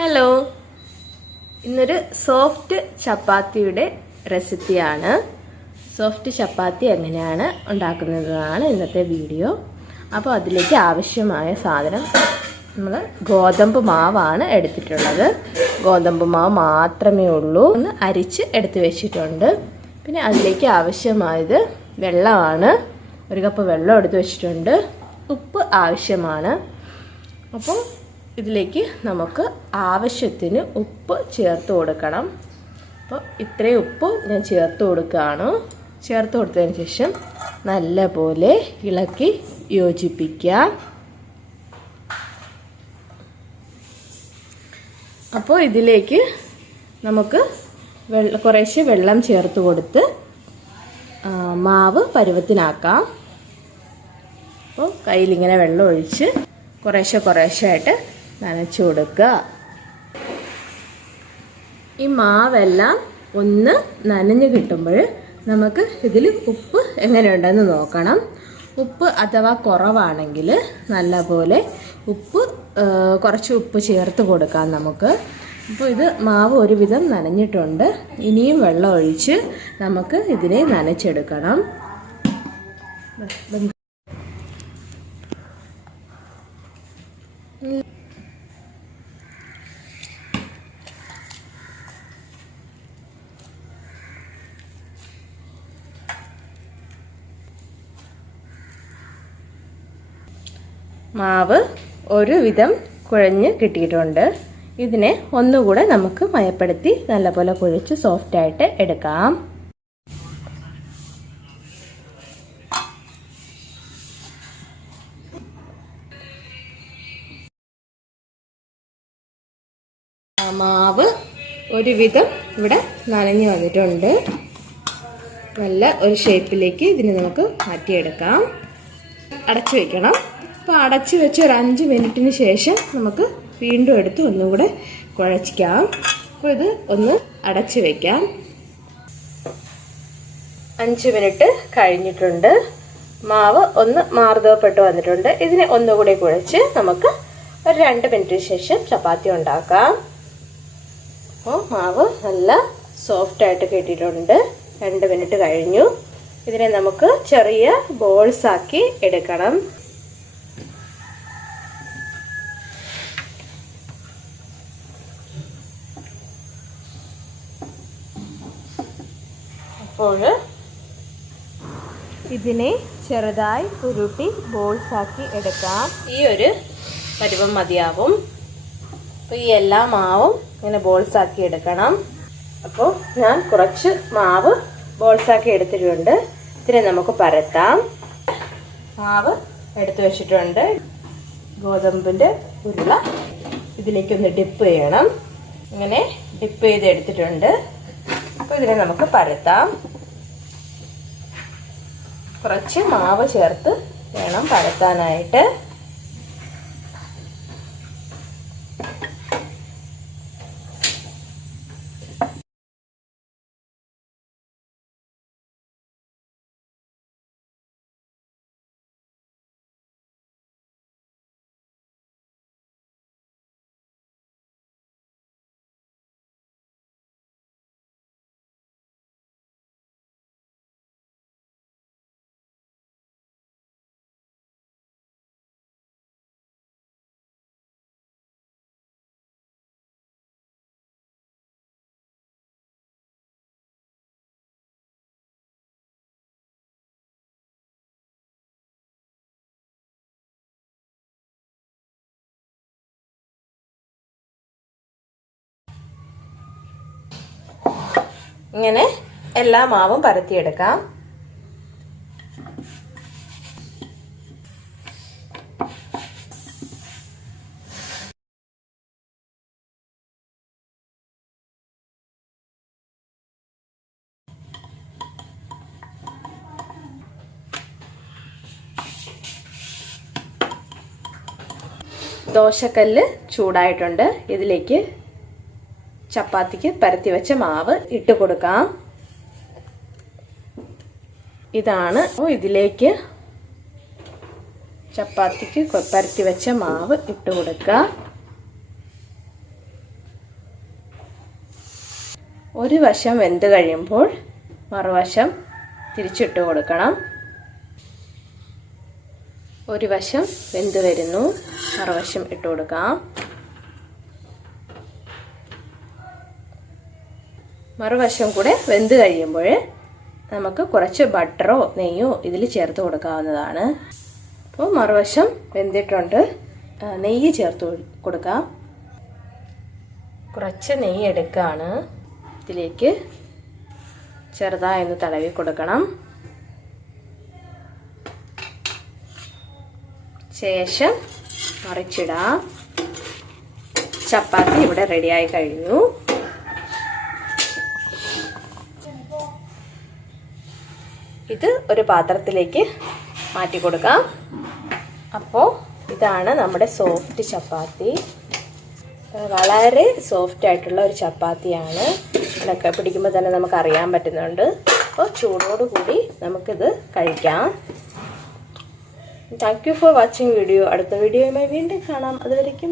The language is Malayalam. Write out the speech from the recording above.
ഹലോ ഇന്നൊരു സോഫ്റ്റ് ചപ്പാത്തിയുടെ റെസിപ്പിയാണ് സോഫ്റ്റ് ചപ്പാത്തി എങ്ങനെയാണ് ഉണ്ടാക്കുന്നതാണ് ഇന്നത്തെ വീഡിയോ അപ്പോൾ അതിലേക്ക് ആവശ്യമായ സാധനം നമ്മൾ ഗോതമ്പ് മാവാണ് എടുത്തിട്ടുള്ളത്. ഗോതമ്പ് മാവ് മാത്രമേ ഉള്ളൂ. ഒന്ന് അരിച്ച് എടുത്ത് വെച്ചിട്ടുണ്ട്. പിന്നെ അതിലേക്ക് ആവശ്യമായത് വെള്ളമാണ്. ഒരു കപ്പ് വെള്ളം എടുത്ത് വെച്ചിട്ടുണ്ട്. ഉപ്പ് ആവശ്യമാണ്. അപ്പോൾ ഇതിലേക്ക് നമുക്ക് ആവശ്യത്തിന് ഉപ്പ് ചേർത്ത് കൊടുക്കണം. അപ്പോൾ ഇത്രയും ഉപ്പ് ഞാൻ ചേർത്ത് കൊടുക്കുകയാണ്. ചേർത്ത് കൊടുത്തതിന് ശേഷം നല്ലപോലെ ഇളക്കി യോജിപ്പിക്കുക. അപ്പോൾ ഇതിലേക്ക് നമുക്ക് വെള്ള കുറേശ്ശെ വെള്ളം ചേർത്ത് കൊടുത്ത് മാവ് പരുവത്തിനാക്കാം. അപ്പോൾ കയ്യിലിങ്ങനെ വെള്ളം ഒഴിച്ച് കുറേശ്ശെ കുറേശ്ശെ ആയിട്ട് നനച്ചു കൊടുക്കുക. ഈ മാവെല്ലാം ഒന്ന് നനഞ്ഞു കിട്ടുമ്പോൾ നമുക്ക് ഇതിൽ ഉപ്പ് എങ്ങനെയുണ്ടെന്ന് നോക്കണം. ഉപ്പ് അഥവാ കുറവാണെങ്കിൽ നല്ലപോലെ ഉപ്പ് കുറച്ച് ഉപ്പ് ചേർത്ത് കൊടുക്കാം നമുക്ക്. അപ്പോൾ ഇത് മാവ് ഒരുവിധം നനഞ്ഞിട്ടുണ്ട്. ഇനിയും വെള്ളം ഒഴിച്ച് നമുക്ക് ഇതിനെ നനച്ചെടുക്കണം. മാവ് ഒരുവിധം കുഴഞ്ഞ് കിട്ടിയിട്ടുണ്ട്. ഇതിനെ ഒന്നുകൂടെ നമുക്ക് മയപ്പെടുത്തി നല്ലപോലെ കുഴച്ച് സോഫ്റ്റായിട്ട് എടുക്കാം. മാവ് ഒരുവിധം ഇവിടെ നനഞ്ഞു വന്നിട്ടുണ്ട്. നല്ല ഒരു ഷേപ്പിലേക്ക് ഇതിനെ നമുക്ക് മാറ്റിയെടുക്കാം. അടച്ചു വെക്കണം. അപ്പോൾ അടച്ചു വെച്ച് ഒരു അഞ്ച് മിനിറ്റിന് ശേഷം നമുക്ക് വീണ്ടും എടുത്ത് ഒന്നുകൂടെ കുഴച്ചിക്കാം. അപ്പോൾ ഇത് ഒന്ന് അടച്ചു വയ്ക്കാം അഞ്ച് മിനിറ്റ് കഴിഞ്ഞിട്ടുണ്ട്. മാവ് ഒന്ന് മാർദ്ദവപ്പെട്ട് വന്നിട്ടുണ്ട്. ഇതിനെ ഒന്നുകൂടി കുഴച്ച് നമുക്ക് ഒരു രണ്ട് മിനിറ്റിന് ശേഷം ചപ്പാത്തി ഉണ്ടാക്കാം. അപ്പോൾ മാവ് നല്ല സോഫ്റ്റ് ആയിട്ട് കിട്ടിയിട്ടുണ്ട്. രണ്ട് മിനിറ്റ് കഴിഞ്ഞു. ഇതിനെ നമുക്ക് ചെറിയ ബോൾസ് ആക്കി എടുക്കണം. അപ്പോൾ ഇതിനെ ചെറുതായി ഉരുട്ടി ബോൾസ് ആക്കി എടുക്കാം. ഈ ഒരു പരുവം മതിയാവും. അപ്പോൾ ഈ എല്ലാ മാവും ഇങ്ങനെ ബോൾസ് ആക്കി എടുക്കണം. അപ്പോൾ ഞാൻ കുറച്ച് മാവ് ബോൾസ് ആക്കി എടുത്തിട്ടുണ്ട്. ഇതിനെ നമുക്ക് പരത്താം. മാവ് എടുത്തു വെച്ചിട്ടുണ്ട്. ഗോതമ്പിന്റെ ഉരുള ഇതിലേക്കൊന്ന് ഡിപ്പ് ചെയ്യണം. ഇങ്ങനെ ഡിപ്പ് ചെയ്ത് എടുത്തിട്ടുണ്ട് അപ്പോൾ ഇതിനെ നമുക്ക് പരത്താം. കുറച്ച് മാവ് ചേർത്ത് വേണം പരത്താനായിട്ട്. ഇങ്ങനെ എല്ലാ മാവും പരത്തിയെടുക്കാം. ദോശക്കല്ല് ചൂടായിട്ടുണ്ട്. ഇതിലേക്ക് ചപ്പാത്തിക്ക് പരത്തി വെച്ച മാവ് ഇട്ട് കൊടുക്കാം. ഇതാണ് ഇതിലേക്ക് ചപ്പാത്തിക്ക് പരത്തി വെച്ച മാവ് ഇട്ട് കൊടുക്കുക. ഒരു വശം വെന്ത് കഴിയുമ്പോൾ മറുവശം തിരിച്ചിട്ട് കൊടുക്കണം. ഒരു വശം വെന്ത് വരുന്നു മറുവശം ഇട്ട് കൊടുക്കാം. മറുവശം കൂടെ വെന്ത് കഴിയുമ്പോൾ നമുക്ക് കുറച്ച് ബട്ടറോ നെയ്യോ ഇതിൽ ചേർത്ത് കൊടുക്കാവുന്നതാണ്. അപ്പോൾ മറുവശം വെന്തിട്ടുണ്ട്. നെയ്യ് ചേർത്ത് കൊടുക്കാം. കുറച്ച് നെയ്യ് എടുക്കുകയാണ് ഇതിലേക്ക് ചെറുതായി ഒന്ന് തടവി കൊടുക്കണം. ശേഷം മറിച്ചിടാം. ചപ്പാത്തി ഇവിടെ റെഡിയായി കഴിഞ്ഞു. ഇത് ഒരു പാത്രത്തിലേക്ക് മാറ്റി കൊടുക്കാം. അപ്പോൾ ഇതാണ് നമ്മുടെ സോഫ്റ്റ് ചപ്പാത്തി. വളരെ സോഫ്റ്റ് ആയിട്ടുള്ള ഒരു ചപ്പാത്തിയാണ്. ഇതൊക്കെ പിടിക്കുമ്പോൾ തന്നെ നമുക്ക് അറിയാൻ പറ്റുന്നുണ്ട്. അപ്പോൾ ചൂടോട് കൂടി നമുക്കിത് കഴിക്കാം. Thank you for watching video അടുത്ത വീഡിയോയുമായി വീണ്ടും കാണാം. അതുവരയ്ക്കും